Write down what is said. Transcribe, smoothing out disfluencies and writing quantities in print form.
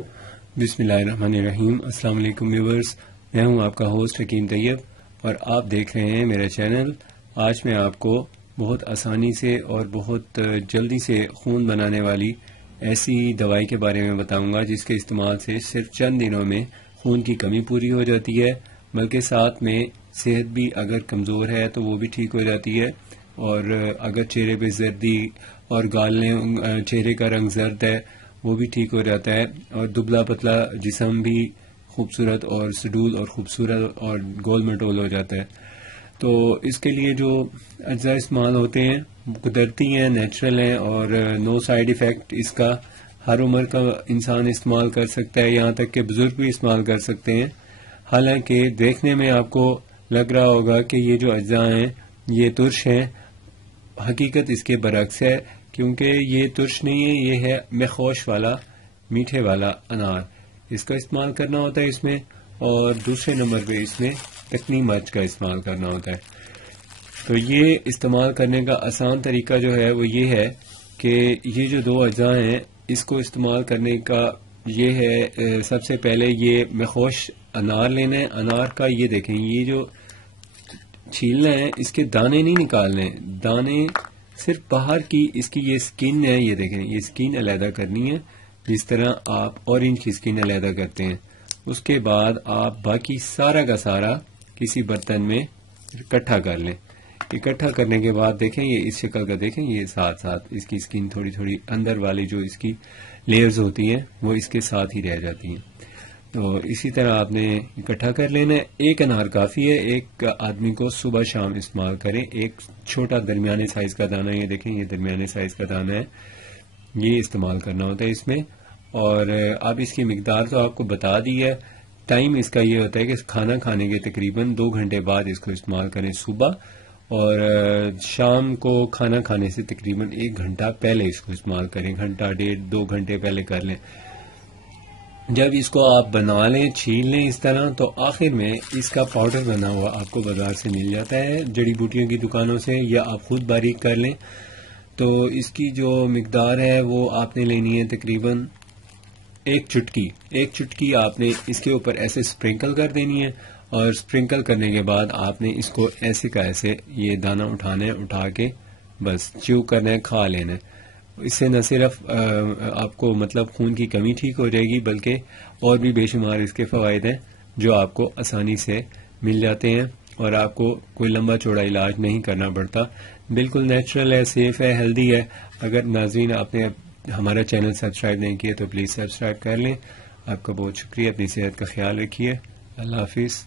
بسم اللہ الرحمن الرحیم۔ السلام علیکم ویورز، میں ہوں آپ کا ہوسٹ حکیم طیب اور آپ دیکھ رہے ہیں میرا چینل۔ آج میں آپ کو بہت آسانی سے اور بہت جلدی سے خون بنانے والی ایسی دوائی کے بارے میں بتاؤں گا جس کے استعمال سے صرف چند دنوں میں خون کی کمی پوری ہو جاتی ہے، بلکہ ساتھ میں صحت بھی اگر کمزور ہے تو وہ بھی ٹھیک ہو جاتی ہے، اور اگر چہرے پہ زردی اور چہرے کا رنگ زرد ہے وہ بھی ٹھیک ہو جاتا ہے، اور دبلا پتلا جسم بھی خوبصورت اور سڈول اور خوبصورت اور گول مٹول ہو جاتا ہے۔ تو اس کے لیے جو اجزاء استعمال ہوتے ہیں قدرتی ہیں، نیچرل ہیں، اور نو سائیڈ ایفیکٹ۔ اس کا ہر عمر کا انسان استعمال کر سکتا ہے، یہاں تک کہ بزرگ بھی استعمال کر سکتے ہیں۔ حالانکہ دیکھنے میں آپ کو لگ رہا ہوگا کہ یہ جو اجزاء ہیں یہ ترش ہیں، حقیقت اس کے برعکس ہے، کیونکہ یہ ترش نہیں ہے، یہ ہے مخوش والا، میٹھے والا انار۔ اس کا استعمال کرنا ہوتا ہے اس میں، اور دوسرے نمبر پہ اس میں تکنی مرچ کا استعمال کرنا ہوتا ہے۔ تو یہ استعمال کرنے کا آسان طریقہ جو ہے وہ یہ ہے کہ یہ جو دو اجزاء ہیں اس کو استعمال کرنے کا یہ ہے، سب سے پہلے یہ مخوش انار لینا ہے۔ انار کا یہ دیکھیں، یہ جو چھیلنا ہے اس کے دانے نہیں نکالنے، دانے صرف باہر کی اس کی یہ سکن ہے، یہ دیکھیں یہ سکن علیحدہ کرنی ہے، جس طرح آپ اورنج کی سکن علیحدہ کرتے ہیں۔ اس کے بعد آپ باقی سارا کا سارا کسی برتن میں اکٹھا کر لیں۔ اکٹھا کرنے کے بعد دیکھیں یہ اس شکل کا، دیکھیں یہ ساتھ ساتھ اس کی سکن تھوڑی تھوڑی اندر والی جو اس کی لیئرز ہوتی ہیں وہ اس کے ساتھ ہی رہ جاتی ہیں۔ تو اسی طرح آپ نے اکٹھا کر لینا ہے۔ ایک انار کافی ہے، ایک آدمی کو صبح شام استعمال کریں۔ ایک چھوٹا درمیانے سائز کا دانہ، یہ دیکھیں یہ درمیانے سائز کا دانہ ہے، یہ استعمال کرنا ہوتا ہے اس میں۔ اور اب اس کی مقدار تو آپ کو بتا دی ہے۔ ٹائم اس کا یہ ہوتا ہے کہ کھانا کھانے کے تقریباً 2 گھنٹے بعد اس کو استعمال کریں صبح، اور شام کو کھانا کھانے سے تقریباً 1 گھنٹہ پہلے اس کو استعمال کریں، گھنٹہ ڈیڑھ 2 گھنٹے پہلے کر لیں۔ جب اس کو آپ بنا لیں، چھیل لیں اس طرح، تو آخر میں اس کا پاؤڈر بنا ہوا آپ کو بازار سے مل جاتا ہے، جڑی بوٹیوں کی دکانوں سے، یا آپ خود باریک کر لیں۔ تو اس کی جو مقدار ہے وہ آپ نے لینی ہے تقریباً 1 چٹکی۔ 1 چٹکی آپ نے اس کے اوپر ایسے سپرنکل کر دینی ہے، اور سپرنکل کرنے کے بعد آپ نے اس کو ایسے کا ایسے یہ دانہ اٹھانا ہے، اٹھا کے بس چیو کرنا ہے، کھا لینا ہے۔ اس سے نہ صرف آپ کو مطلب خون کی کمی ٹھیک ہو جائے گی، بلکہ اور بھی بے شمار اس کے فوائد ہیں جو آپ کو آسانی سے مل جاتے ہیں، اور آپ کو کوئی لمبا چوڑا علاج نہیں کرنا پڑتا۔ بالکل نیچرل ہے، سیف ہے، ہیلدی ہے۔ اگر ناظرین آپ نے ہمارا چینل سبسکرائب نہیں کیا تو پلیز سبسکرائب کر لیں۔ آپ کا بہت شکریہ، اپنی صحت کا خیال رکھیے، اللہ حافظ۔